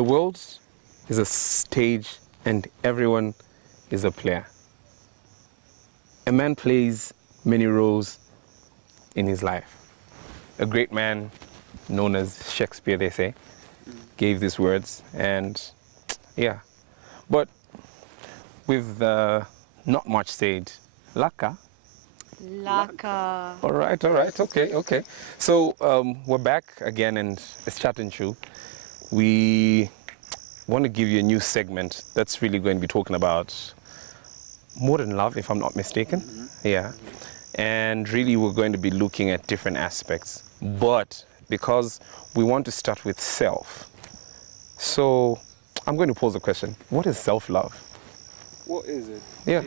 The world is a stage and everyone is a player. A man plays many roles in his life. A great man, known as Shakespeare, they say, gave these words, and yeah. But with not much said, Laka. Laka. All right, okay. So we're back again, and it's Chat and Chew. We want to give you a new segment that's really going to be talking about modern love, if I'm not mistaken. Yeah. And really, we're going to be looking at different aspects. But because we want to start with self, so I'm going to pose a question. What is self-love? What is it? Yeah.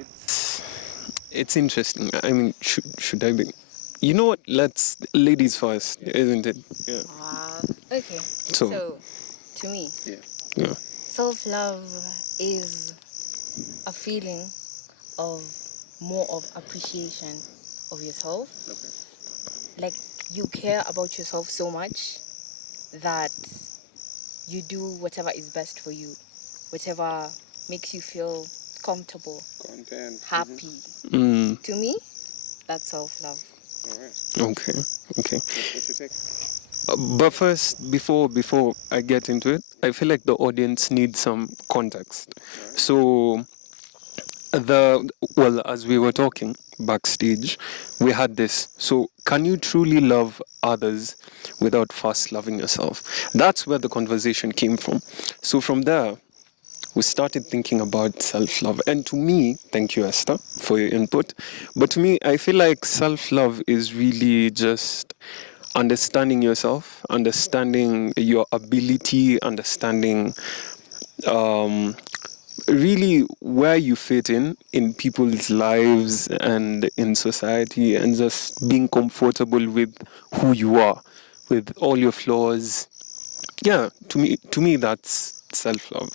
It's interesting. I mean, should I be? You know what? Let's ladies first, isn't it? Yeah. Okay. So, to me, Yeah. self-love is a feeling of more of appreciation of yourself. Okay. Like, you care about yourself so much that you do whatever is best for you, whatever makes you feel comfortable, Content. happy. To me, that's self-love. All right. Okay. What's your take? But first, before I get into it, I feel like the audience needs some context. Right. So, as we were talking backstage, we had this. So, can you truly love others without first loving yourself? That's where the conversation came from. So from there, we started thinking about self-love. And to me, thank you, Esther, for your input. But to me, I feel like self-love is really just understanding yourself, understanding your ability, understanding really where you fit in people's lives and in society, and just being comfortable with who you are, with all your flaws. Yeah, to me that's self-love.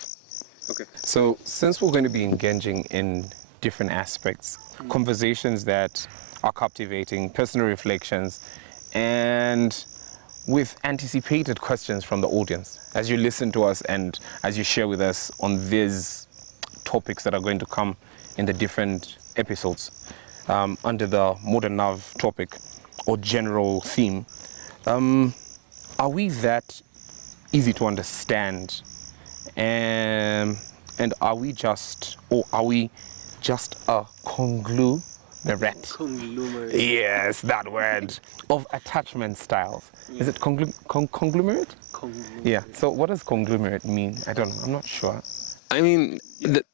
Okay. So since we're going to be engaging in different aspects, conversations that are captivating, personal reflections, and with anticipated questions from the audience, as you listen to us and as you share with us on these topics that are going to come in the different episodes under the modern love topic or general theme, are we that easy to understand? And are we just a conglomerate? Yes, that word of attachment styles. Is it conglomerate? Yeah. So what does conglomerate mean? I don't know. I'm not sure. I mean,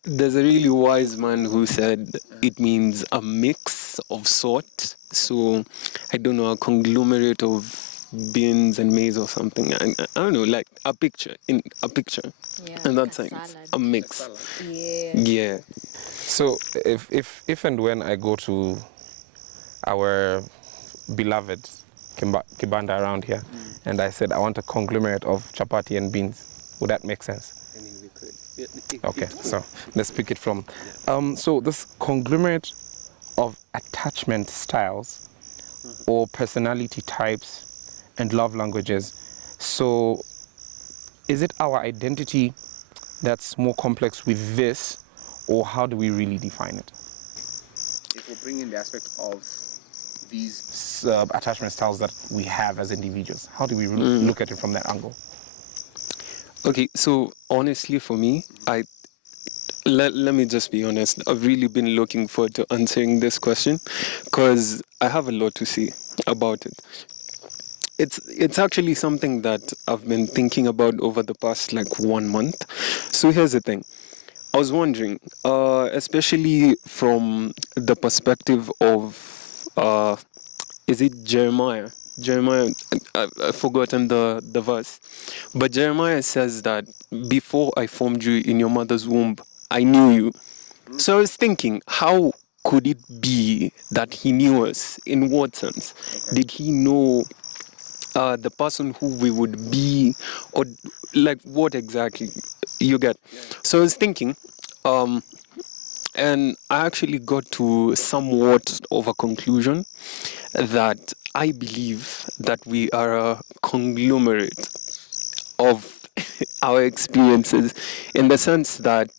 there's a really wise man who said it means a mix of sort. So, I don't know, a conglomerate of beans and maize or something. I don't know, like a picture. In a picture. Yeah, And like that's a like salad. a mix. Yeah. Yeah. So if and when I go to our beloved Kibanda around here, and I said I want a conglomerate of chapati and beans, would that make sense? I mean, we could. Okay, so let's pick it from. So this conglomerate of attachment styles or personality types and love languages. So is it our identity that's more complex with this, or how do we really define it? If we're bringing the aspect of these attachment styles that we have as individuals, how do we look at it from that angle? Okay, so honestly for me, let me just be honest. I've really been looking forward to answering this question because I have a lot to say about it. It's actually something that I've been thinking about over the past like 1 month. So here's the thing. I was wondering, especially from the perspective of, is it Jeremiah? Jeremiah, I've forgotten the verse. But Jeremiah says that before I formed you in your mother's womb, I knew you. So I was thinking, how could it be that he knew us? In what sense? Okay. Did he know the person who we would be, or like what exactly? You get? Yeah. So I was thinking, and I actually got to somewhat of a conclusion that I believe that we are a conglomerate of our experiences, in the sense that,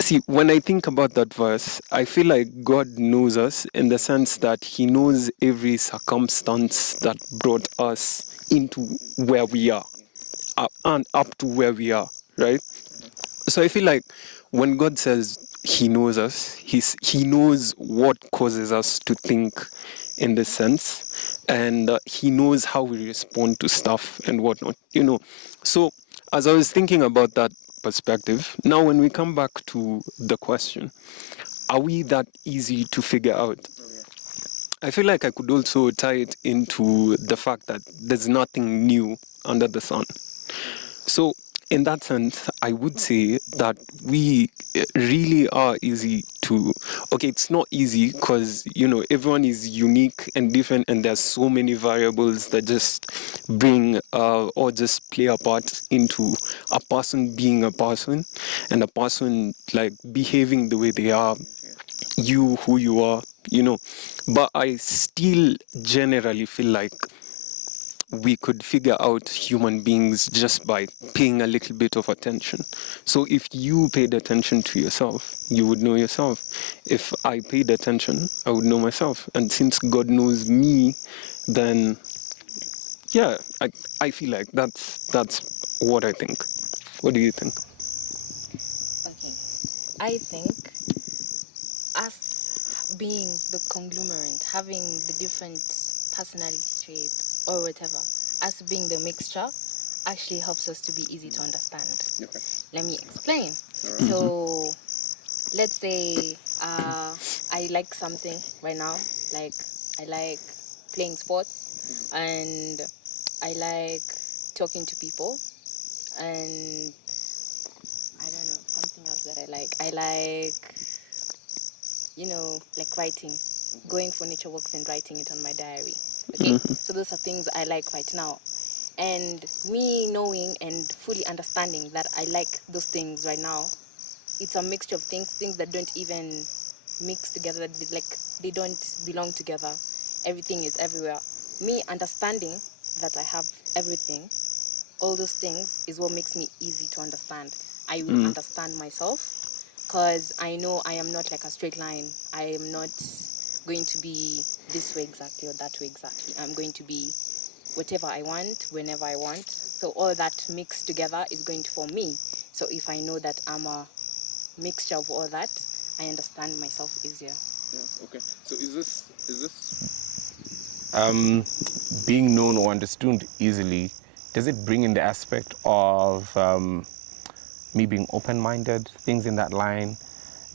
see, when I think about that verse, I feel like God knows us in the sense that He knows every circumstance that brought us into where we are, and up to where we are, right? So I feel like when God says He knows us, He knows what causes us to think in this sense, and He knows how we respond to stuff and whatnot, So as I was thinking about that perspective, now when we come back to the question, are we that easy to figure out? I feel like I could also tie it into the fact that there's nothing new under the sun. So, in that sense, I would say that we really are easy to. Okay, it's not easy because, everyone is unique and different, and there's so many variables that just bring or just play a part into a person being a person and a person like behaving the way they are, you, who you are. But I still generally feel like we could figure out human beings just by paying a little bit of attention. So if you paid attention to yourself, you would know yourself. If I paid attention, I would know myself. And since God knows me, then yeah, I feel like that's what I think. What do you think? Okay. I think us being the conglomerate, having the different personality traits or whatever, us being the mixture actually helps us to be easy to understand. Okay. Let me explain. All right. So let's say I like something right now, like I like playing sports and I like talking to people, and I don't know, something else that I like. I like, like writing, going for nature walks and writing it on my diary. Okay? So those are things I like right now. And me knowing and fully understanding that I like those things right now, it's a mixture of things that don't even mix together, they don't belong together. Everything is everywhere. Me understanding that I have everything, all those things is what makes me easy to understand. I will understand myself because I know I am not like a straight line. I am not going to be this way exactly or that way exactly. I'm going to be whatever I want, whenever I want. So all that mixed together is going to form me. So if I know that I'm a mixture of all that, I understand myself easier. Yeah. Okay. So is this Being known or understood easily, does it bring in the aspect of me being open-minded, things in that line?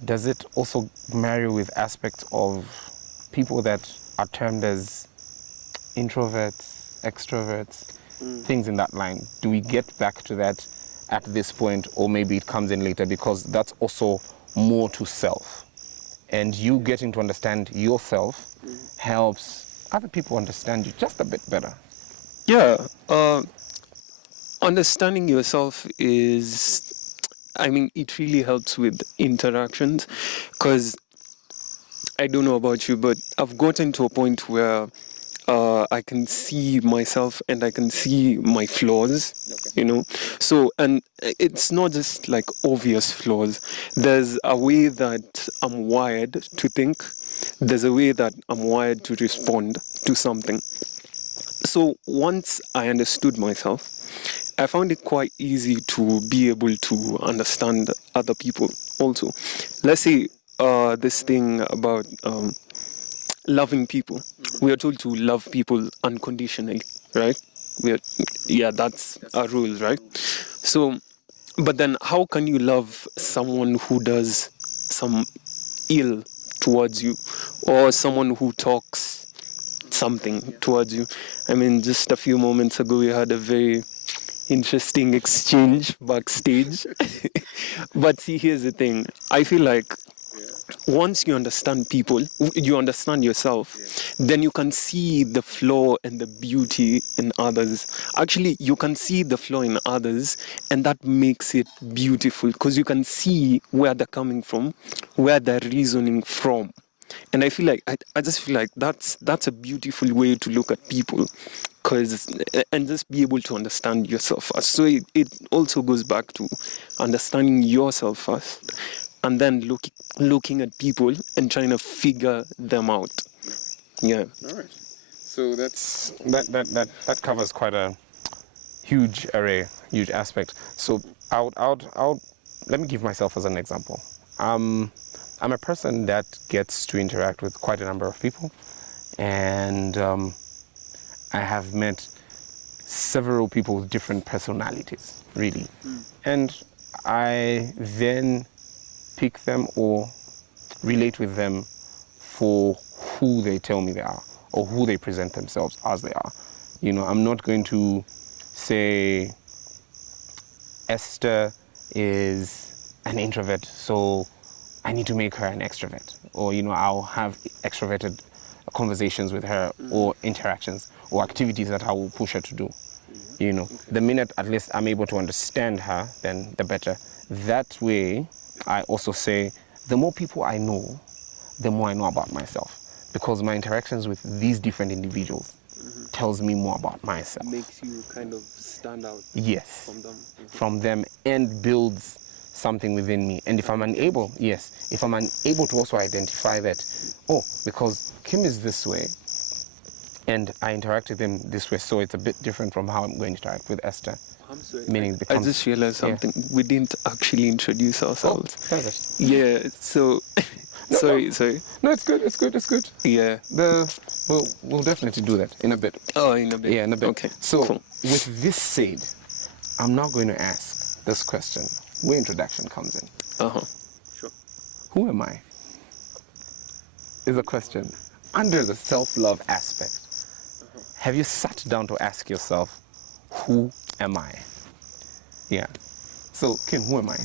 Does it also marry with aspects of people that are termed as introverts, extroverts, things in that line? Do we get back to that at this point, or maybe it comes in later, because that's also more to self? And you getting to understand yourself helps other people understand you just a bit better. Yeah, understanding yourself is, it really helps with interactions, because I don't know about you, but I've gotten to a point where I can see myself and I can see my flaws, So, and it's not just like obvious flaws. There's a way that I'm wired to think. There's a way that I'm wired to respond to something. So once I understood myself, I found it quite easy to be able to understand other people also. Let's say this thing about loving people. We are told to love people unconditionally, right? That's a rule, right? So, but then how can you love someone who does some ill towards you, or someone who talks something towards you? Just a few moments ago, we had a very interesting exchange backstage. But see, here's the thing. I feel like once you understand people, you understand yourself, then you can see the flaw and the beauty in others. Actually, you can see the flaw in others, and that makes it beautiful because you can see where they're coming from, where they're reasoning from. And I feel like I just feel like that's a beautiful way to look at people, and just be able to understand yourself first. So it also goes back to understanding yourself first, and then looking at people and trying to figure them out. Yeah. All right. So that covers quite a huge array, huge aspect. So let me give myself as an example. I'm a person that gets to interact with quite a number of people, and I have met several people with different personalities, really. And I then pick them or relate with them for who they tell me they are, or who they present themselves as they are. You know, I'm not going to say Esther is an introvert, so I need to make her an extrovert, or I'll have extroverted conversations with her, or interactions or activities that I will push her to do. The minute at least I'm able to understand her, then the better. That way, I also say the more people I know, the more I know about myself, because my interactions with these different individuals tells me more about myself. Makes you kind of stand out. Yes. From them. From them, and builds something within me. And if I'm unable to also identify that, because Kim is this way, and I interact with him this way, so it's a bit different from how I'm going to interact with Esther. I'm sorry. Meaning it becomes, I just realized something. Yeah. We didn't actually introduce ourselves. Does it? Yeah. So. Sorry. No, it's good. Yeah. We'll definitely do that in a bit. Oh, in a bit. Yeah, in a bit. Okay. So, cool. With this said, I'm now going to ask this question where introduction comes in. Sure. Who am I? Is a question under the self-love aspect. Have you sat down to ask yourself, who am I? Yeah. So, Kim, who am I?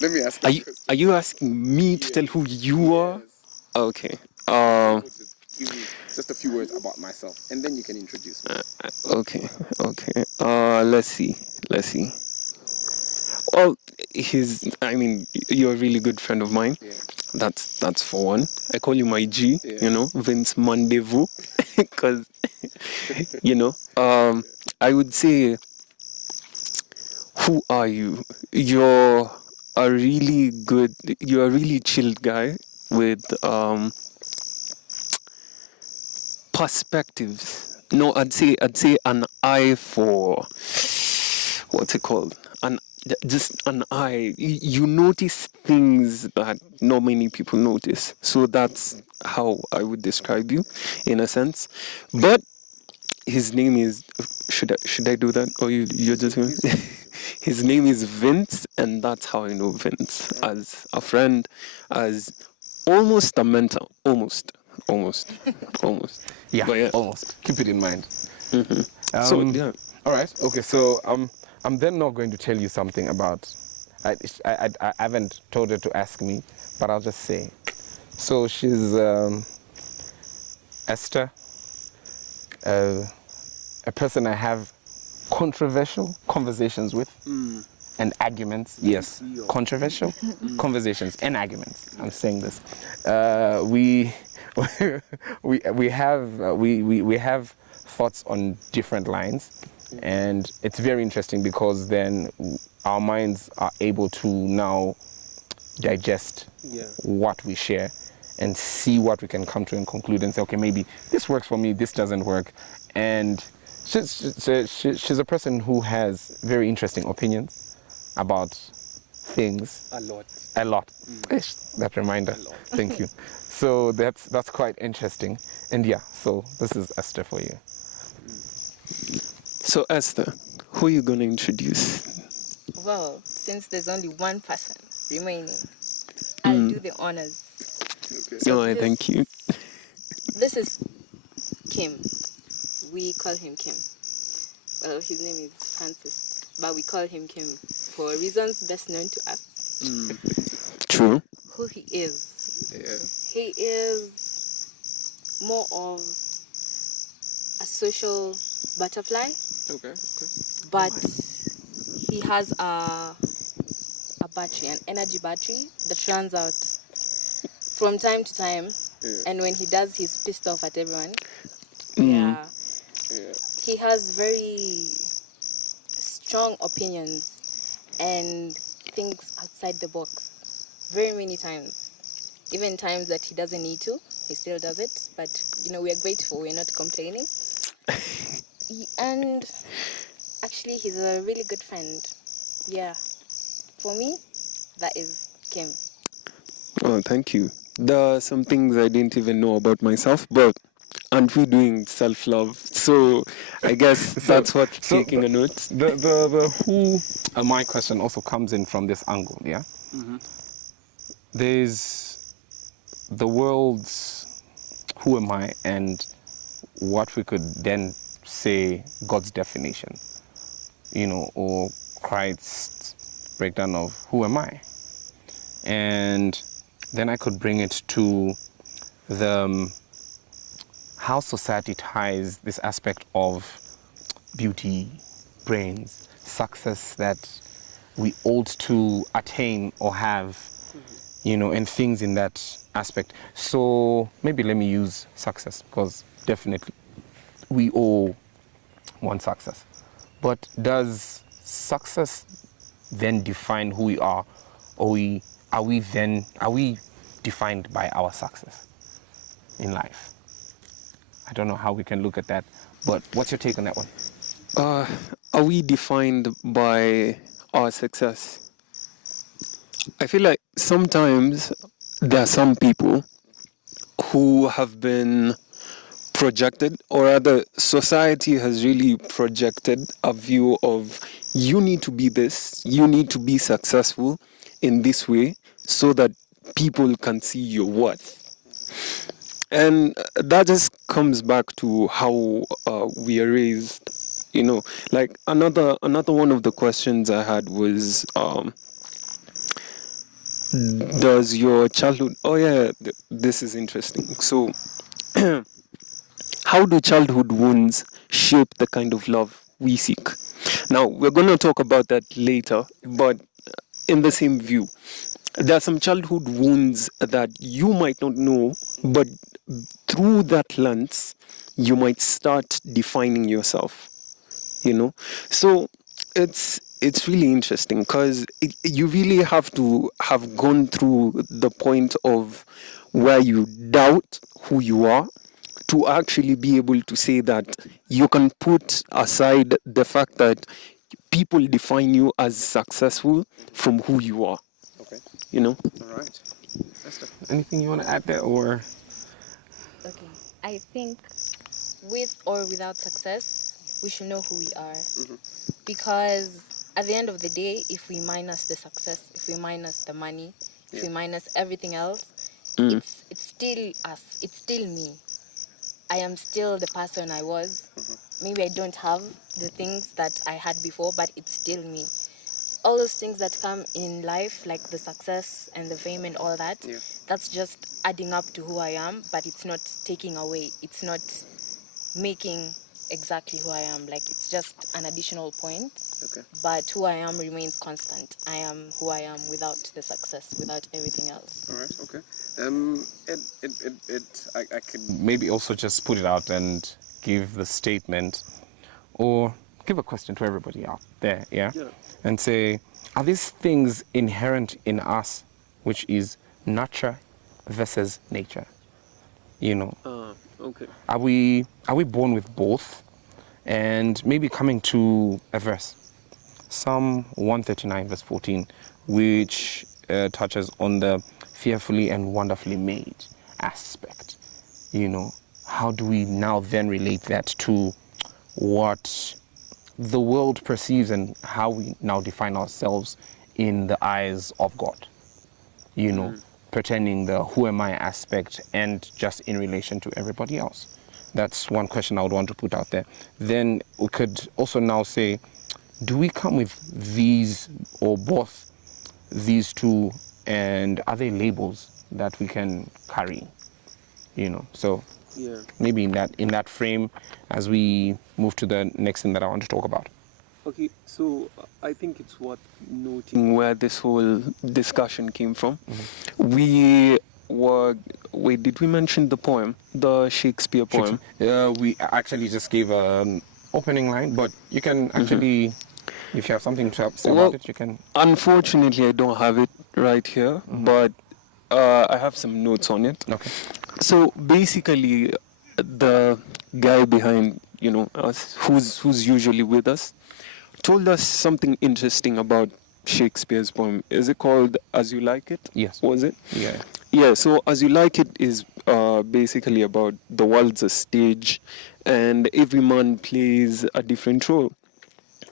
Let me ask you. Are you asking me to tell who you are? Okay. Give me just a few words about myself, and then you can introduce me. Okay. Let's see. Well, you're a really good friend of mine. Yeah. That's for one. I call you my G. Yeah. Vince Mandevous, because I would say, who are you? You're a really chilled guy with perspectives. No, I'd say an eye for, what's it called? Just an eye. You notice things that not many people notice. So that's how I would describe you, in a sense. But his name is, should I do that, or you're just going? His name is Vince, and that's how I know Vince, as a friend, as almost a mentor, almost. Yeah, but yeah, almost. Keep it in mind. So yeah. All right. Okay. So I'm then not going to tell you something about. I haven't told her to ask me, but I'll just say. So she's Esther, a person I have controversial conversations with, and arguments. Yes, controversial conversations and arguments. I'm saying this. We have thoughts on different lines, and it's very interesting because then our minds are able to now digest what we share and see what we can come to and conclude and say, okay, maybe this works for me, this doesn't work. And she's a person who has very interesting opinions about things. A lot. Ish, that reminder. Thank you. So that's quite interesting. And yeah, so this is Esther for you. So Esther, who are you going to introduce? Well, since there's only one person remaining, I'll do the honors. Okay. So thank you. This is Kim. We call him Kim. Well, his name is Francis, but we call him Kim for reasons best known to us. True. Who he is. Yeah. He is more of a social butterfly. Okay. But he has a battery, an energy battery that runs out from time to time, and when he does, he's pissed off at everyone. Yeah. He has very strong opinions and thinks outside the box very many times. Even times that he doesn't need to, he still does it. But, we are grateful. We're not complaining. And actually, he's a really good friend. Yeah. For me, that is Kim. Oh, thank you. There are some things I didn't even know about myself, but aren't we doing self-love? So I guess that's what taking a note. The who am I question also comes in from this angle, yeah? There's the world's who am I and what we could then say God's definition, or Christ's breakdown of who am I. And then I could bring it to the how society ties this aspect of beauty, brains, success that we ought to attain or have, and things in that aspect. So maybe let me use success, because definitely we all want success. But does success then define who we are, or are we defined by our success in life? I don't know how we can look at that, but what's your take on that one? Are we defined by our success? I feel like sometimes there are some people who have been projected, or rather society has really projected a view of you need to be this, you need to be successful in this way so that people can see your worth. And that just comes back to how we are raised. Like another one of the questions I had was, does your childhood? Oh yeah, this is interesting. So, how do childhood wounds shape the kind of love we seek? Now we're going to talk about that later, but in the same view, there are some childhood wounds that you might not know, but through that lens, you might start defining yourself. So it's really interesting because you really have to have gone through the point of where you doubt who you are to actually be able to say that you can put aside the fact that people define you as successful from who you are. Okay. All right. Esther. Anything you want to add there, or? Okay. I think with or without success, we should know who we are. Because at the end of the day, if we minus the success, if we minus the money, if we minus everything else, it's still us. It's still me. I am still the person I was. Maybe I don't have the things that I had before, but it's still me. All those things that come in life, like the success and the fame and all that, that's just adding up to who I am, but it's not taking away. It's not making exactly who I am. Like, it's just an additional point. Okay. But who I am remains constant. I am who I am without the success, without everything else. All right. Okay. I could Maybe also just put it out and give the statement, or give a question to everybody out there, and say, are these things inherent in us, which is nurture versus nature? Okay. Are we born with both? And maybe coming to a verse, Psalm 139 verse 14, which touches on the fearfully and wonderfully made aspect. How do we now then relate that to what the world perceives and how we now define ourselves in the eyes of God? Pertaining the who am I aspect and just in relation to everybody else. That's one question I would want to put out there. Then we could also now say, do we come with these or both these two, and are they labels that we can carry? So maybe in that frame, as we move to the next thing that I want to talk about. Okay, so I think it's worth noting where this whole discussion came from. We wait, did we mention the poem, the Shakespeare poem? We actually just gave an opening line, but you can actually, if you have something to say Well, about it, you can. unfortunately, I don't have it right here, but I have some notes on it. Okay. So basically, the guy behind, us, who's usually with us, told us something interesting about Shakespeare's poem. Is it called As You Like It? Yes. Was it? Yeah. Yeah, so As You Like It is basically about the world's a stage and every man plays a different role.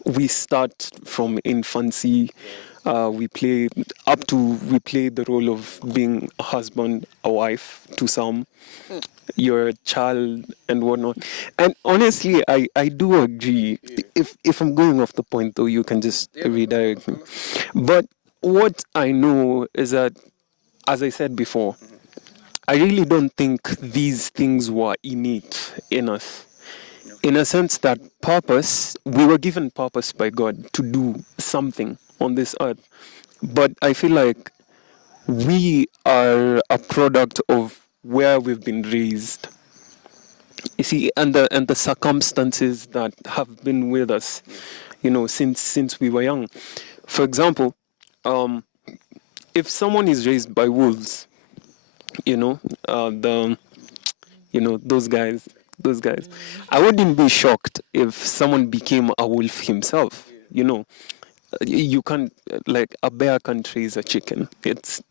We start from infancy, we play we play the role of being a husband, a wife to some, you're a child and whatnot. And honestly, I do agree. If I'm going off the point though, you can just redirect me. But what I know is that, as I said before, I really don't think these things were innate in us. In a sense that purpose, we were given purpose by God to do something on this earth. But I feel like we are a product of where we've been raised. You see, and the circumstances that have been with us, since we were young. For example, um, if someone is raised by wolves, the those guys, I wouldn't be shocked if someone became a wolf himself. You can't, like, a bear can't raise a chicken. It's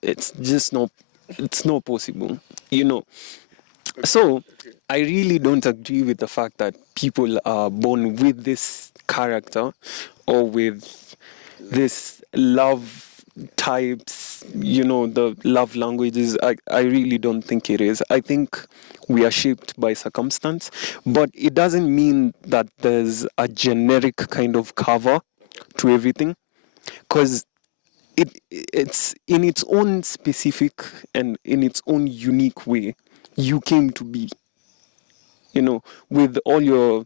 just not, it's not possible. you know So I really don't agree with the fact that people are born with this character or with this love types, the love languages. I really don't think it is. I think we are shaped by circumstance, but it doesn't mean that there's a generic kind of cover to everything, because it's in its own specific and in its own unique way you came to be, with all your,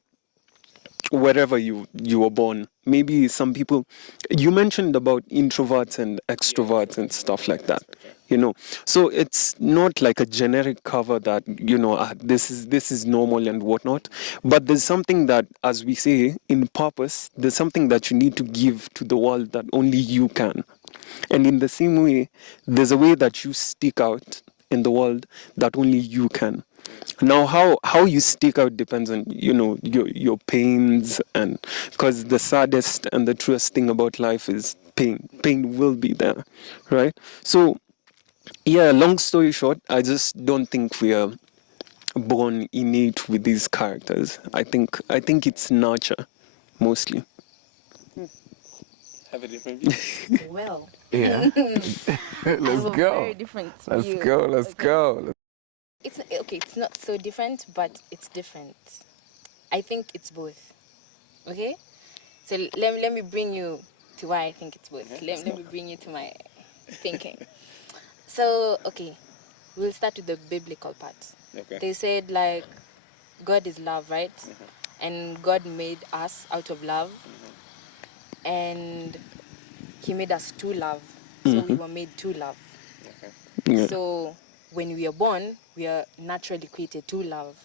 wherever you were born. Maybe some people, you mentioned about introverts and extroverts and stuff like that, so it's not like a generic cover that, this is normal and whatnot, but there's something that, as we say, in purpose, there's something that you need to give to the world that only you can. And in the same way, there's a way that you stick out in the world that only you can. Now, how you stick out depends on, your pains, and because the saddest and the truest thing about life is pain. Pain will be there, right? So, yeah. Long story short, I just don't think we are born innate with these characters. I think it's nurture, mostly. Have a different view. Well, Yeah. I Let's have a go. very different Let's view. go. Let's Okay. go. It's okay. It's not so different, but it's different. I think it's both. Okay. So let me bring you to why I think it's both. Let me bring you to my thinking. So okay, we'll start with the biblical part. Okay. They said, like, God is love, right? And God made us out of love, and He made us to love. So we were made to love. Yeah. So when we are born, we are naturally created to love.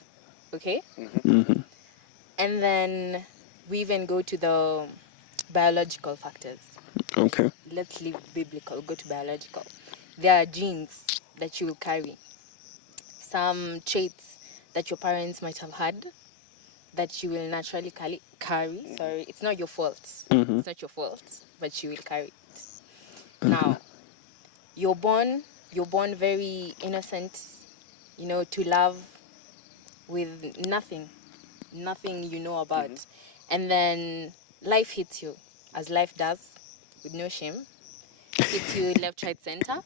Okay? And then we even go to the biological factors. Okay. Let's leave biblical, go to biological. There are genes that you will carry. Some traits that your parents might have had that you will naturally carry. Sorry, it's not your fault. It's not your fault, but you will carry it. Now, you're born very innocent, to love, with nothing you know about. And then life hits you, as life does, with no shame. Hits you left, right, center.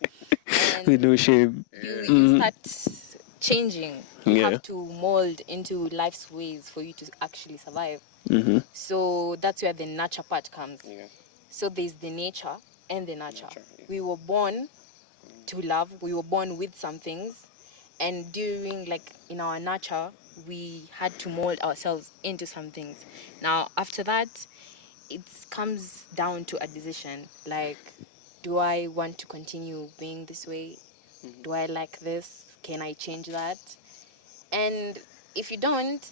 And With no shame. you start changing. You Yeah. have to mold into life's ways for you to actually survive. So that's where the nurture part comes. So there's the nature and the nurture. We were born to love. We were born with some things, and during, like, in our nurture, we had to mold ourselves into some things. Now after that, it comes down to a decision, like, do I want to continue being this way, Do I like this? Can I change that? And if you don't,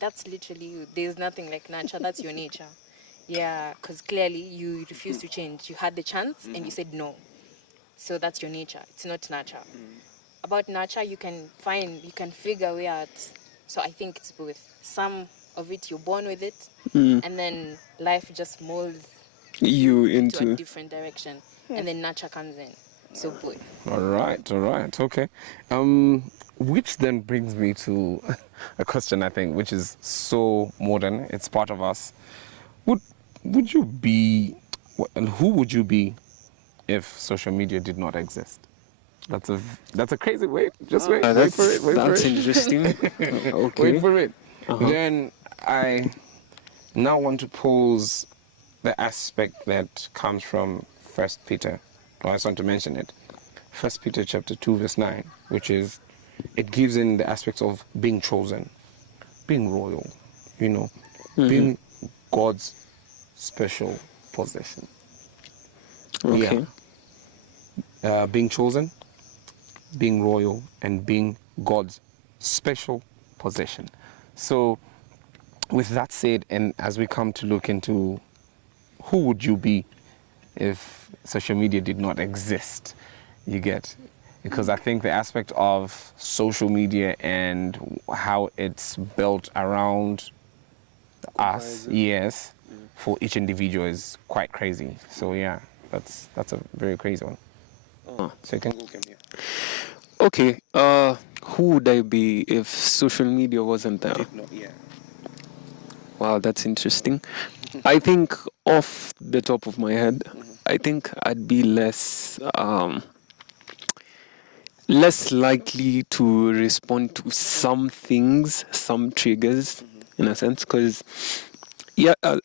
that's literally you. There's nothing like nature. That's your nature. Yeah, because clearly you refuse to change. You had the chance and you said no. So that's your nature. It's not nature. About nature, you can figure a way out. So I think it's both. Some of it you're born with it, and then life just molds You into a into different direction, and then nature comes in. So both. All right, okay. Which then brings me to a question, I think, which is so modern. It's part of us. Would you be, and who would you be, if social media did not exist? That's a crazy wait. Just wait for it. Wait for that's it. interesting. Okay. Wait for it. Then I now want to pose the aspect that comes from First Peter. I just want to mention it. First Peter chapter 2 verse 9, which is, it gives in the aspects of being chosen, being royal, being God's special possession. Okay. Yeah. Being chosen, being royal, and being God's special possession. So, with that said, and as we come to look into who would you be if social media did not exist, you get? Because I think the aspect of social media and how it's built around us, yes, for each individual is quite crazy. So yeah, that's a very crazy one. So you can go from here. Okay. Who would I be if social media wasn't there? Wow, that's interesting. I think off the top of my head, I think I'd be less likely to respond to some things, some triggers, in a sense, because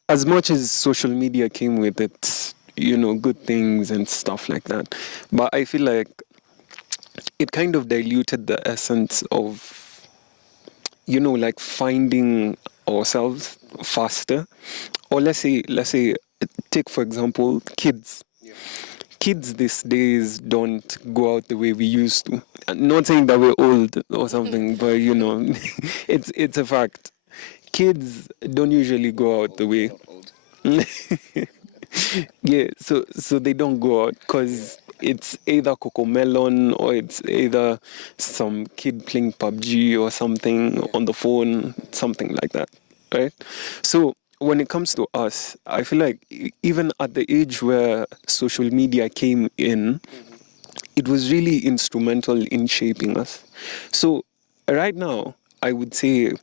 as much as social media came with it, good things and stuff like that, but I feel like it kind of diluted the essence of like finding ourselves faster. Or let's say take for example kids. Kids these days don't go out the way we used to. Not saying that we're old or something, but it's a fact. Kids don't usually go out the way. Yeah, so they don't go out because it's either Cocomelon or it's either some kid playing PUBG or something on the phone, something like that, right? So when it comes to us, I feel like even at the age where social media came in, it was really instrumental in shaping us. So right now, I would say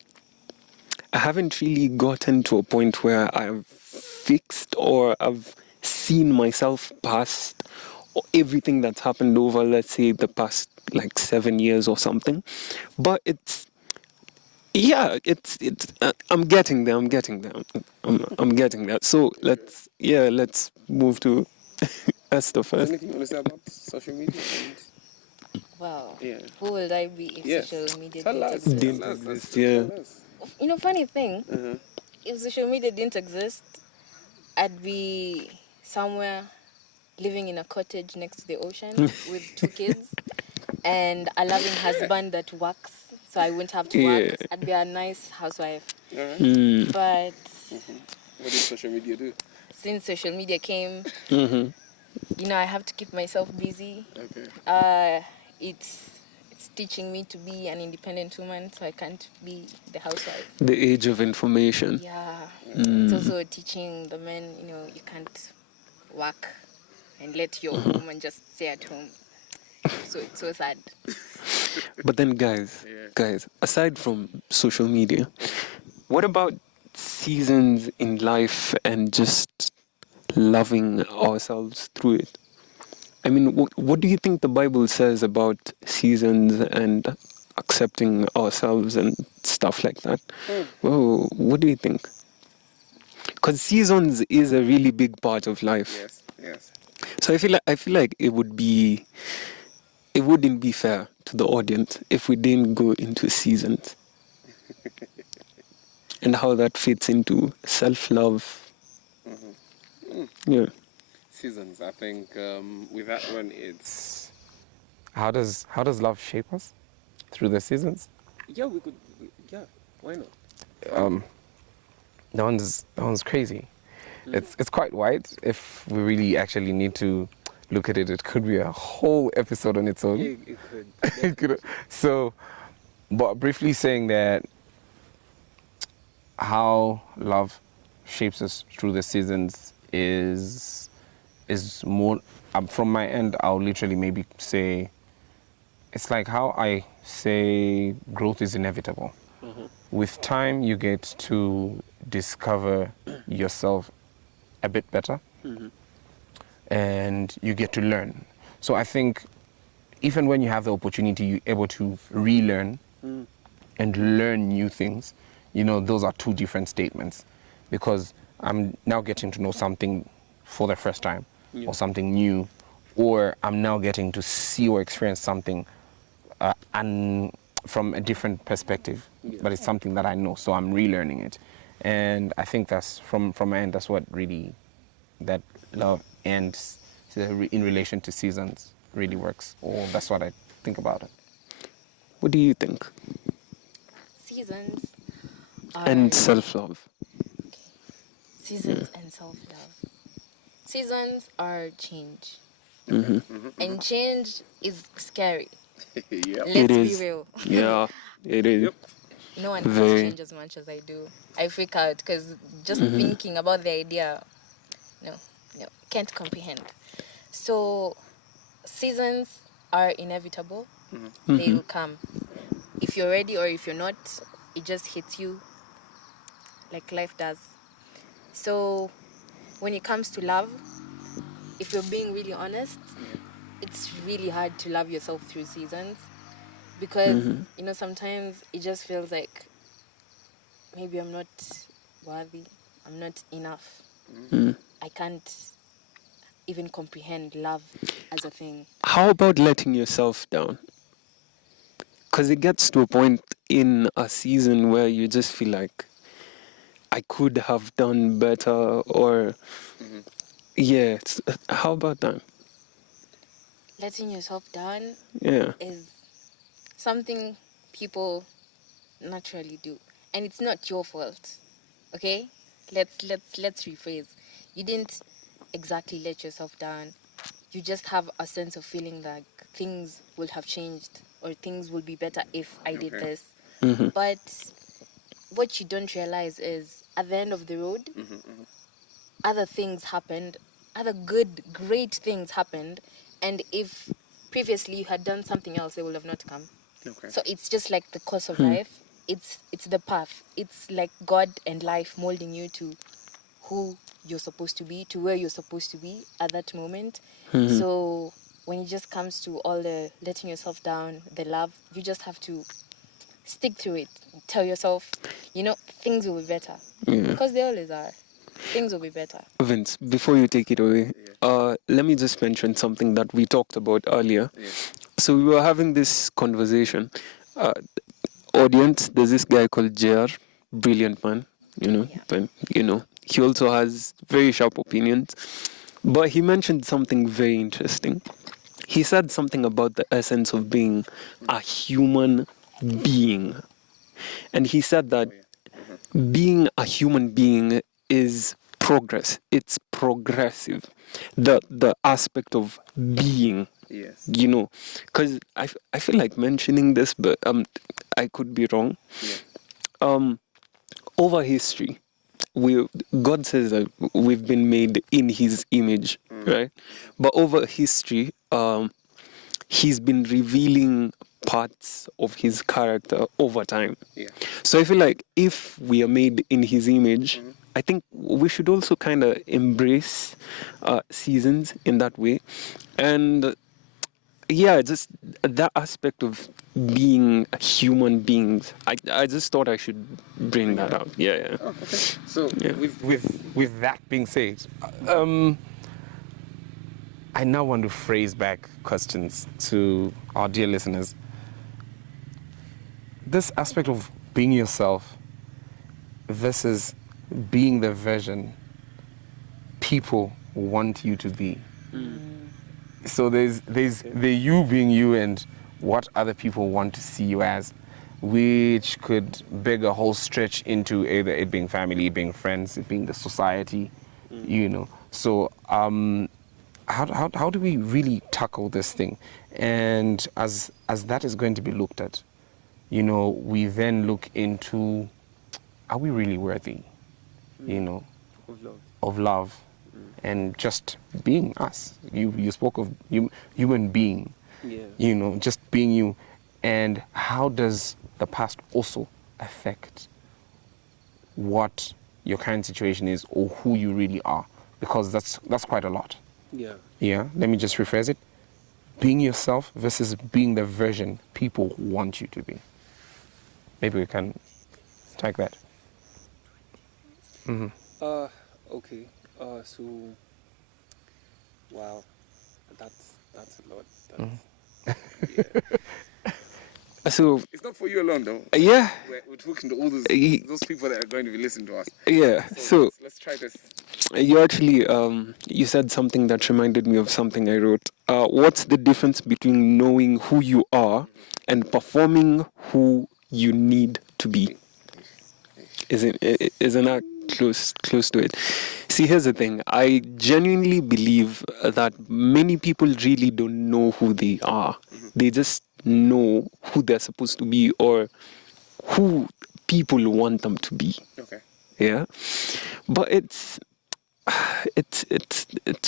I haven't really gotten to a point where I've fixed or I've seen myself past everything that's happened over, let's say, the past like 7 years or something. But it's I'm getting there. I'm getting there. So let's move to Esther first. Anything you want to say about social media? Wow. Yeah. Who would I be if social media Tell didn't us. exist? Didn't exist, yeah. Tell us. Funny thing, if social media didn't exist, I'd be somewhere living in a cottage next to the ocean with 2 kids and a loving husband that works, so I wouldn't have to work. Yeah. I'd be a nice housewife. All right. But What did social media do? since social media came, I have to keep myself busy. Okay. It's teaching me to be an independent woman, so I can't be the housewife. The age of information. Yeah. It's also teaching the men, you can't work and let your woman just stay at home. So it's so sad. But then guys, aside from social media, what about seasons in life and just loving ourselves through it? I mean, what do you think the Bible says about seasons and accepting ourselves and stuff like that? Whoa, what do you think? Because seasons is a really big part of life. Yes. So I feel like it wouldn't be fair to the audience if we didn't go into seasons and how that fits into self-love. Yeah. Seasons. I think with that one, it's how does love shape us through the seasons? Yeah, we could. Yeah, why not? That one's crazy. It's quite wide. If we really actually need to look at it, it could be a whole episode on its own. Yeah, it could. It could. So, but briefly saying that how love shapes us through the seasons is more from my end. I'll literally maybe say it's like how I say growth is inevitable. With time, you get to discover yourself a bit better, and you get to learn. So I think even when you have the opportunity, you're able to relearn and learn new things. You know, those are two different statements, because I'm now getting to know something for the first time, or something new, or I'm now getting to see or experience something and from a different perspective, but it's something that I know, so I'm relearning it. And I think that's from my end, that's what really that love and in relation to seasons really works, or that's what I think about it. What do you think? Seasons are And self-love. seasons and self-love. Seasons are change, and change is scary. Yep. Let's It be is. real. Yeah, it is. Yep. No one Very. can change as much as I do. I freak out because just thinking about the idea, no, can't comprehend. So seasons are inevitable. They will come. If you're ready or if you're not, it just hits you like life does. So when it comes to love, if you're being really honest, it's really hard to love yourself through seasons, because you know, sometimes it just feels like maybe I'm not worthy, I'm not enough. I can't even comprehend love as a thing. How about letting yourself down? Because it gets to a point in a season where you just feel like I could have done better, or yeah. How about that? Letting yourself down Yeah. is something people naturally do, and it's not your fault. Okay, let's rephrase. You didn't exactly let yourself down. You just have a sense of feeling like things will have changed, or things will be better if I did this. But what you don't realize is at the end of the road, other things happened, other good, great things happened, and if previously you had done something else, they would have not come. Okay. So it's just like the course of life. It's the path. It's like God and life molding you to who you're supposed to be, to where you're supposed to be at that moment. So when it just comes to all the letting yourself down, the love, you just have to stick to it. Tell yourself, you know, things will be better. Because they always are. Things will be better. Vince, before you take it away, let me just mention something that we talked about earlier. So we were having this conversation. Audience, there's this guy called JR, brilliant man, but he also has very sharp opinions. But he mentioned something very interesting. He said something about the essence of being a human being. And he said that being a human being is progress. It's progressive. The aspect of being, Yes. because I feel like mentioning this, but I could be wrong. Over history, God says that we've been made in His image, right? But over history, He's been revealing parts of His character over time. Yeah. So I feel like if we are made in His image, I think we should also kind of embrace seasons in that way. And yeah, just that aspect of being human beings. I just thought I should bring that up. Yeah. Oh, okay. So Yeah. With that being said, I now want to phrase back questions to our dear listeners. This aspect of being yourself versus being the version people want you to be. So there's the you being you and what other people want to see you as, which could beg a whole stretch into either it being family, it being friends, it being the society, you know. So how do we really tackle this thing? And as that is going to be looked at, you know, we then look into, are we really worthy, you know, of love and just being us? You spoke of human being, you know, just being you. And how does the past also affect what your current situation is or who you really are? Because that's quite a lot. Yeah, let me just rephrase it. Being yourself versus being the version people want you to be. Maybe we can take that. Okay. So, wow, that's a lot. Yeah. So It's not for you alone, though. yeah, We're talking to all those people that are going to be listening to us. yeah. So let's try this. you actually you said something that reminded me of something I wrote. What's the difference between knowing who you are and performing who you need to be? Isn't that close to it? See, here's the thing. I genuinely believe that many people really don't know who they are. They just know who they're supposed to be or who people want them to be. Okay. Yeah, but it's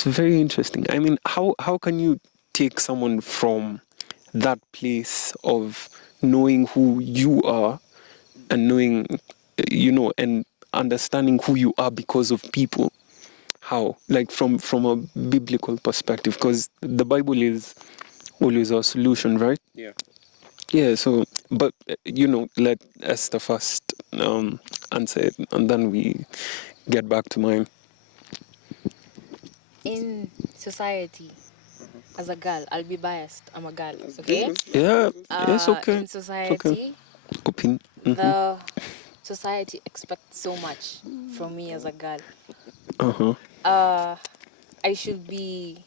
very interesting. I mean, how can you take someone from that place of knowing who you are and knowing, you know, and understanding who you are because of people? How? Like from a biblical perspective, because the Bible is always our solution, right? Yeah. Yeah. So, but you know, let Esther first answer it, and then we get back to mine. In society, as a girl, I'll be biased. I'm a girl, okay? Yeah. It's okay. In It's okay. society, Opinion. the society expects so much from me as a girl. I should be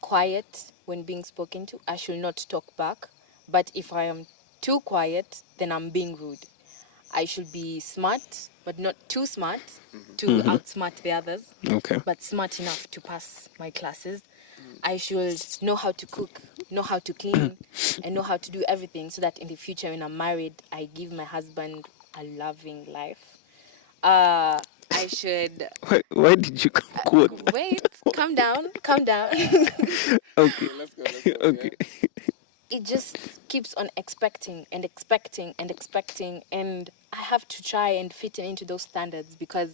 quiet when being spoken to. I should not talk back. But if I am too quiet, then I'm being rude. I should be smart, but not too smart to outsmart the others, Okay. but smart enough to pass my classes. I should know how to cook, know how to clean, and know how to do everything so that in the future when I'm married, I give my husband a loving life. I should... Why did you quote? Wait, calm down. Okay. Let's go. Okay. It just keeps on expecting, and I have to try and fit into those standards because,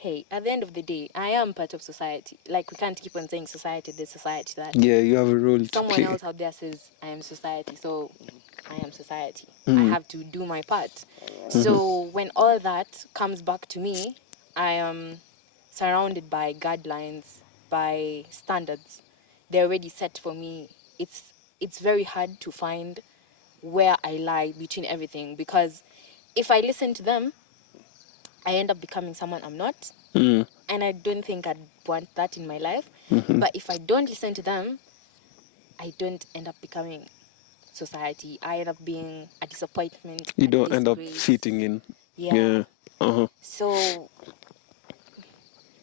hey, at the end of the day, I am part of society. Like, we can't keep on saying society this, society that. Yeah, you have a role to Someone play. else out there says, I am society, so I am society. I have to do my part. So when all that comes back to me, I am surrounded by guidelines, by standards. They're already set for me. It's very hard to find where I lie between everything because if I listen to them, I end up becoming someone I'm not. And I don't think I'd want that in my life. But if I don't listen to them, I don't end up becoming society. I end up being a disappointment. You a don't end up disgrace. fitting in. Yeah. Uh-huh. So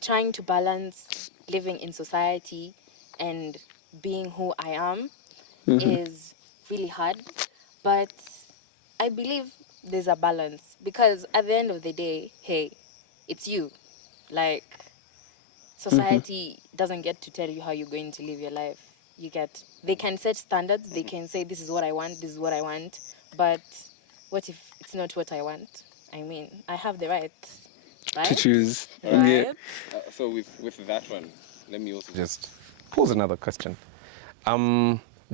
trying to balance living in society and being who I am is really hard. But I believe there's a balance because at the end of the day, hey, it's you. Like, society doesn't get to tell you how you're going to live your life. They can set standards, they can say this is what I want, but what if it's not what I want? I mean, I have the right To choose. right? Yeah. So with that one, let me also just pose another question.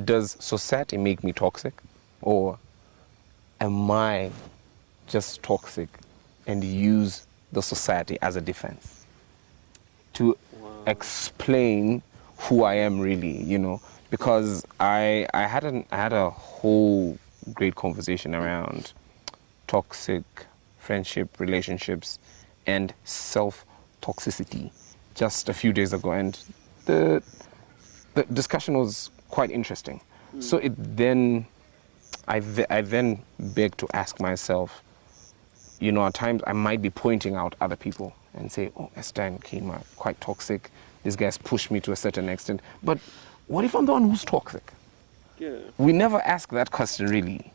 Does society make me toxic, or am I just toxic and use the society as a defense to explain who I am really, you know? Because I had a whole great conversation around toxic friendship, relationships, and self-toxicity just a few days ago, and the the discussion was quite interesting. So it then, I then beg to ask myself, you know, at times I might be pointing out other people and say, oh, Esther and Kim are quite toxic. These guys push me to a certain extent. But what if I'm the one who's toxic? Yeah. We never ask that question, really.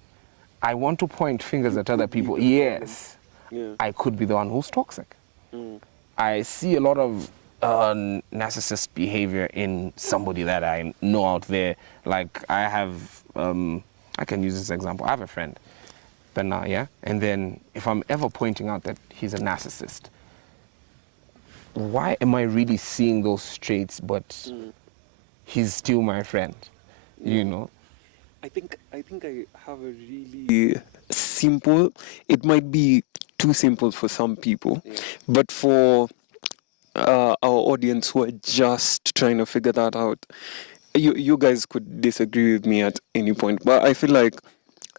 I want to point fingers at other people. Yes, I could be the one who's toxic. I see a lot of narcissist behavior in somebody that I know out there. Like I have, I can use this example. I have a friend, Bernard, yeah? And then if I'm ever pointing out that he's a narcissist, why am I really seeing those traits, but he's still my friend, you know? I think I have a really simple. It might be too simple for some people, but for our audience who are just trying to figure that out, you guys could disagree with me at any point. But I feel like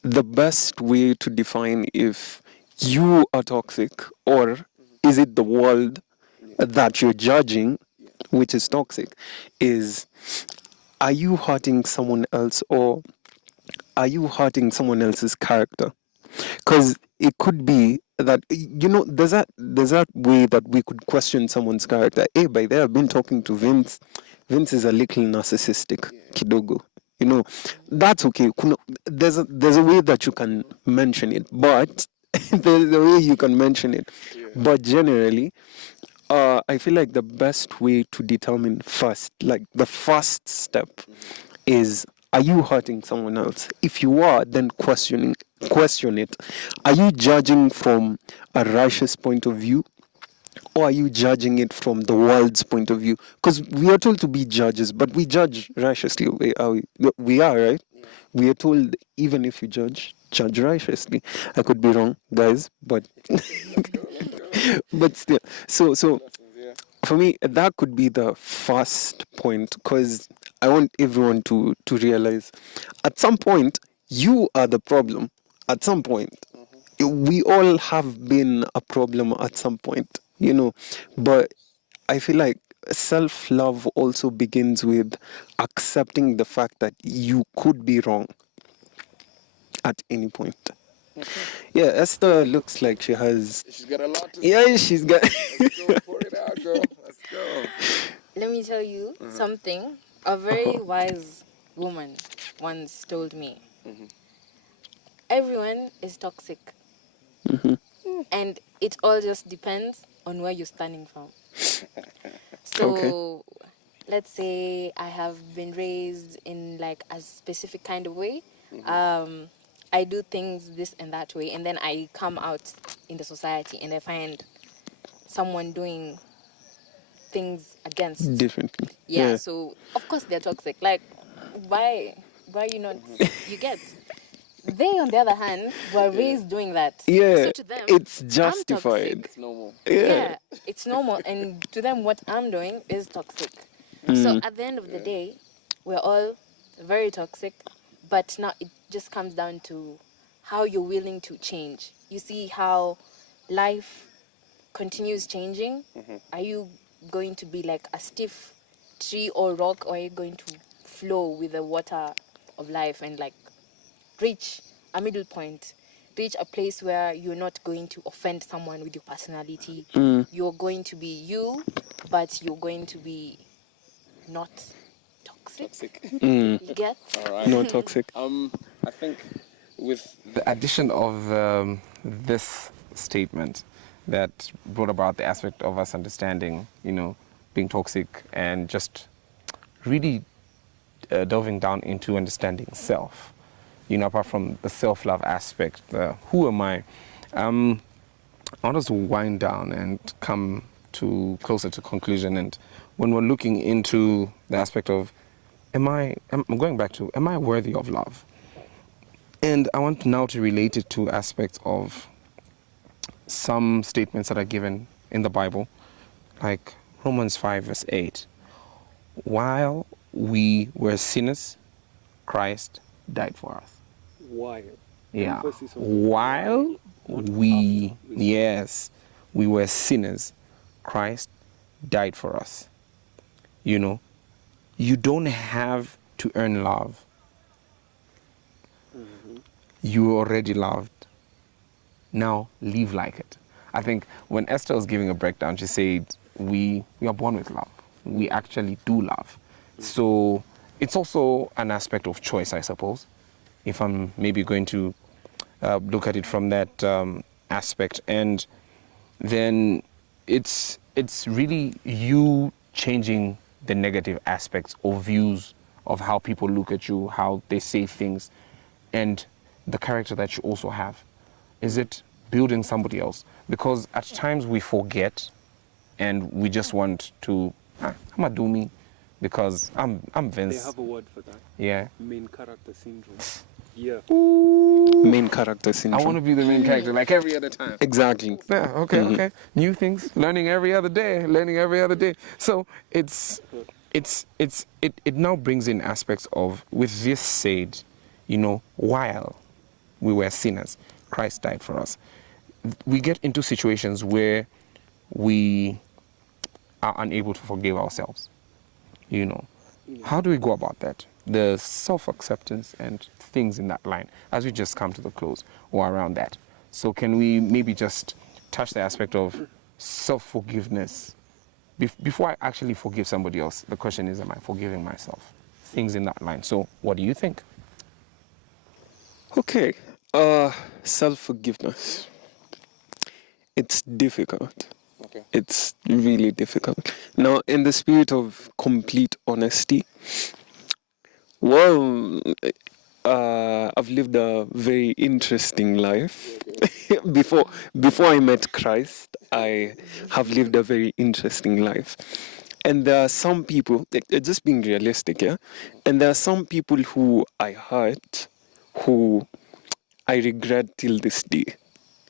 the best way to define if you are toxic or is it the world that you're judging, which is toxic, is are you hurting someone else or are you hurting someone else's character? Because it could be that there's that way that we could question someone's character. Hey, by there I've been talking to Vince. Vince is a little narcissistic, kidogo. You know, that's okay. There's a way that you can mention it, but there's a way you can mention it. But generally, I feel like the best way to determine first, like the first step, is are you hurting someone else? If you are, then question it. Are you judging from a righteous point of view? Or are you judging it from the world's point of view? Because we are told to be judges, but we judge righteously. We are, right? We are told even if you judge righteously. I could be wrong, guys, but but still. So for me, that could be the first point, because I want everyone to realize at some point you are the problem. At some point, we all have been a problem at some point, you know. But I feel like self-love also begins with accepting the fact that you could be wrong at any point. Yeah, Esther looks like she has. She's got a lot to Yeah, she's got. Let's go, pour it out, girl. Let's go. Let me tell you something. A very wise woman once told me, everyone is toxic. And it all just depends on where you're standing from. So, let's say I have been raised in like a specific kind of way. I do things this and that way, and then I come out in the society and I find someone doing things against Differently. yeah, so of course they're toxic. Like, why you not you get they on the other hand were raised doing that. Yeah, So to them it's I'm justified. toxic. It's normal. Yeah, it's normal, and to them what I'm doing is toxic. So at the end of the day, we're all very toxic, but now it just comes down to how you're willing to change. You see how life continues changing. Are you going to be like a stiff tree or rock, or are you going to flow with the water of life and like reach a middle point, reach a place where you're not going to offend someone with your personality? You're going to be you, but you're going to be not toxic. You get? All right. Not toxic. I think with The addition of this statement that brought about the aspect of us understanding, you know, being toxic and just really delving down into understanding self, you know, apart from the self-love aspect, the who am I want us to wind down and come to closer to conclusion. And when we're looking into the aspect of, I'm going back to, am I worthy of love? And I want now to relate it to aspects of some statements that are given in the Bible, like Romans 5 verse 8. While we were sinners, Christ died for us. Why? Yeah. Emphasis on While not we, after. yes, we were sinners, Christ died for us. You know, you don't have to earn love. You are already loved. Now live like it. I think when Esther was giving a breakdown, she said, we are born with love. We actually do love. So it's also an aspect of choice, I suppose, if I'm maybe going to look at it from that aspect. And then it's really you changing the negative aspects or views of how people look at you, how they say things, and the character that you also have. Is it building somebody else? Because at times we forget and we just want to, I'm gonna do me because I'm Vince. They have a word for that. Yeah. Main character syndrome. Yeah. Main character syndrome. I want to be the main character like every other time. Exactly. Yeah, okay, okay. New things, learning every other day. So it now brings in aspects of, with this said, while we were sinners, Christ died for us. We get into situations where we are unable to forgive ourselves. How do we go about that? The self-acceptance and things in that line, as we just come to the close or around that. So can we maybe just touch the aspect of self-forgiveness? Before I actually forgive somebody else, the question is, am I forgiving myself? Things in that line. So what do you think? Okay. Self-forgiveness. It's difficult. Okay. It's really difficult. Now, in the spirit of complete honesty, well, I've lived a very interesting life. Before I met Christ, I have lived a very interesting life. And there are some people, just being realistic, yeah? And there are some people who I hurt, who I regret till this day.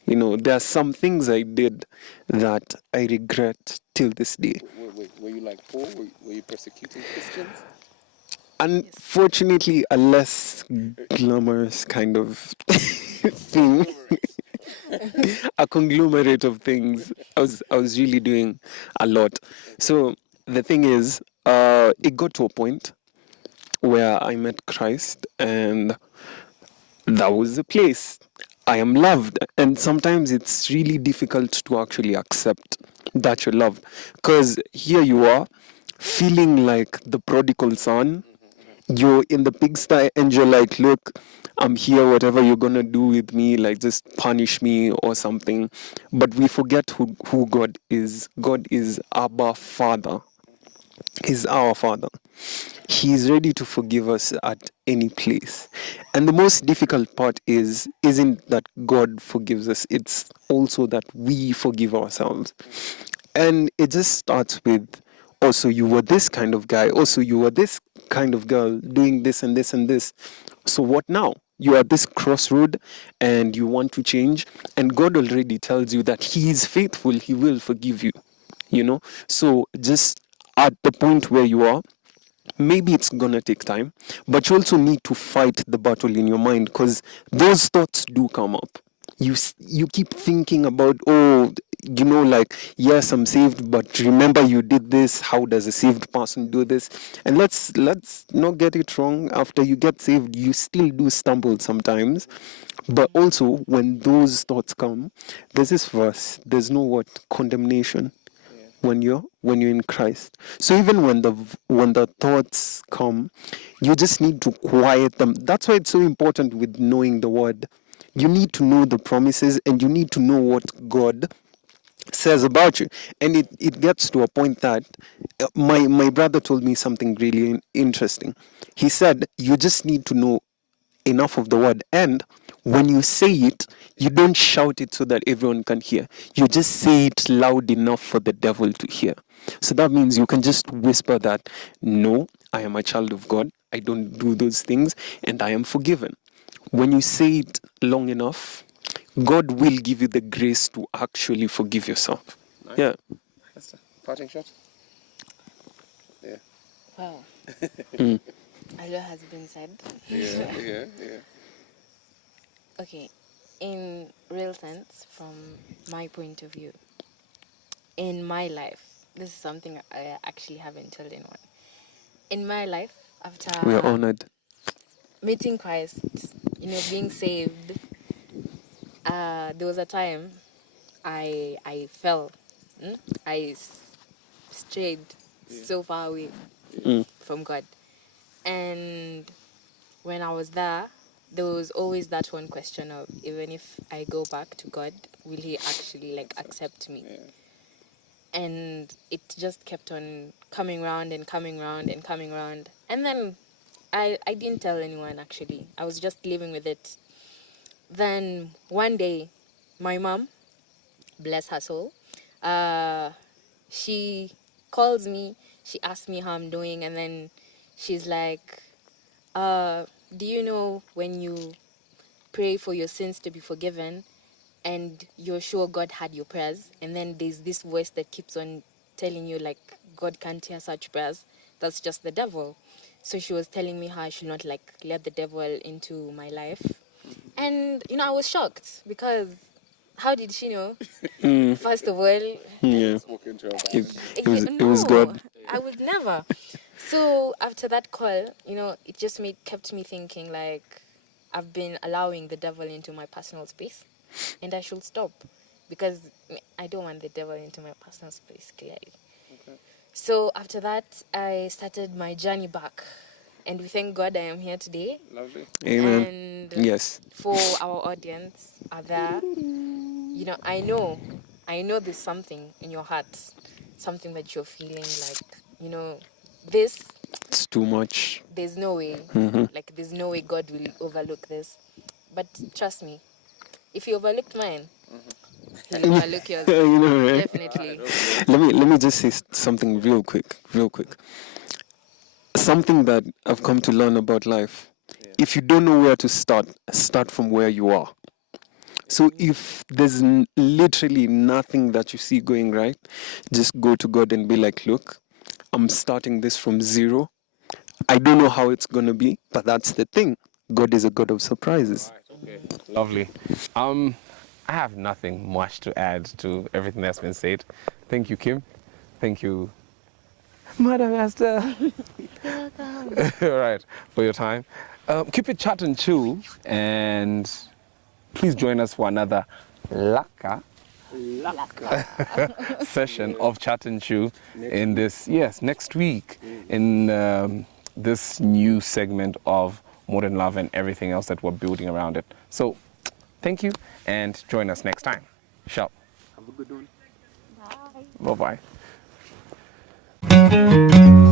There are some things I did that I regret till this day. Wait, were you like Paul? Were you persecuting Christians? Unfortunately, a less glamorous kind of thing. A conglomerate of things. I was really doing a lot. So the thing is, it got to a point where I met Christ, and that was the place. I am loved, and sometimes it's really difficult to actually accept that you're loved, because here you are, feeling like the prodigal son. You're in the pigsty and you're like, look, I'm here, whatever you're gonna do with me, like just punish me or something. But we forget who God is. God is Abba Father. He's our Father. He's ready to forgive us at any place. And the most difficult part isn't that God forgives us, it's also that we forgive ourselves. And it just starts with, also, you were this kind of guy, also, you were this kind of girl doing this and this and this. So what now? You are at this crossroad and you want to change, and God already tells you that He is faithful, He will forgive you. So just at the point where you are, maybe it's gonna take time, but you also need to fight the battle in your mind, because those thoughts do come up. You keep thinking about, like, yes, I'm saved, but remember you did this. How does a saved person do this? And let's not get it wrong. After you get saved, you still do stumble sometimes. But also, when those thoughts come, there's this verse. There's no condemnation when you're in Christ. So even when the thoughts come, you just need to quiet them. That's why it's so important with knowing the word. You need to know the promises, and you need to know what God says about you. And it gets to a point that my brother told me something really interesting. He said, you just need to know enough of the word, and when you say it, you don't shout it so that everyone can hear. You just say it loud enough for the devil to hear. So that means you can just whisper that, no, I am a child of God, I don't do those things, and I am forgiven. When you say it long enough, God will give you the grace to actually forgive yourself. Nice. Yeah. That's a parting shot. Yeah. Wow. A lot has been said. Yeah. Okay, in real sense, from my point of view, in my life, this is something I actually haven't told anyone. in my life, after We are honored. meeting Christ, being saved, there was a time I fell. I strayed so far away from God. And when I was there was always that one question of, even if I go back to God, will He actually accept me? And it just kept on coming round and coming round and coming round. And then I didn't tell anyone, actually. I was just living with it. Then one day, my mom, bless her soul, she calls me, she asks me how I'm doing, and then she's like, do you know when you pray for your sins to be forgiven and you're sure God had your prayers, and then there's this voice that keeps on telling you God can't hear such prayers, that's just the devil. So she was telling me how I should not let the devil into my life. And I was shocked, because how did she know? First of all, Yeah. It was no, God. I would never. So after that call, it just kept me thinking, I've been allowing the devil into my personal space, and I should stop, because I don't want the devil into my personal space, clearly. So after that, I started my journey back, and we thank God I am here today. Lovely. Amen. And Yes. for our audience out there, I know there's something in your heart, something that you're feeling this, It's too much. there's no way, there's no way God will overlook this. But trust me, if He overlooked mine, He'll overlook yours. You know, right? Definitely. Let me just say something real quick. Something that I've come to learn about life. If you don't know where to start, start from where you are. So if there's literally nothing that you see going right, just go to God and be like, look, I'm starting this from zero. I don't know how it's going to be, but that's the thing. God is a God of surprises. Okay. Lovely. I have nothing much to add to everything that's been said. Thank you, Kim. Thank you, Madam Esther. All right, for your time. Keep it chat and chill, and please join us for another Laka session of Chat and Chew in this, next week, in this new segment of Modern Love and everything else that we're building around it. So, thank you, and join us next time. Ciao. Have a good one. Bye-bye.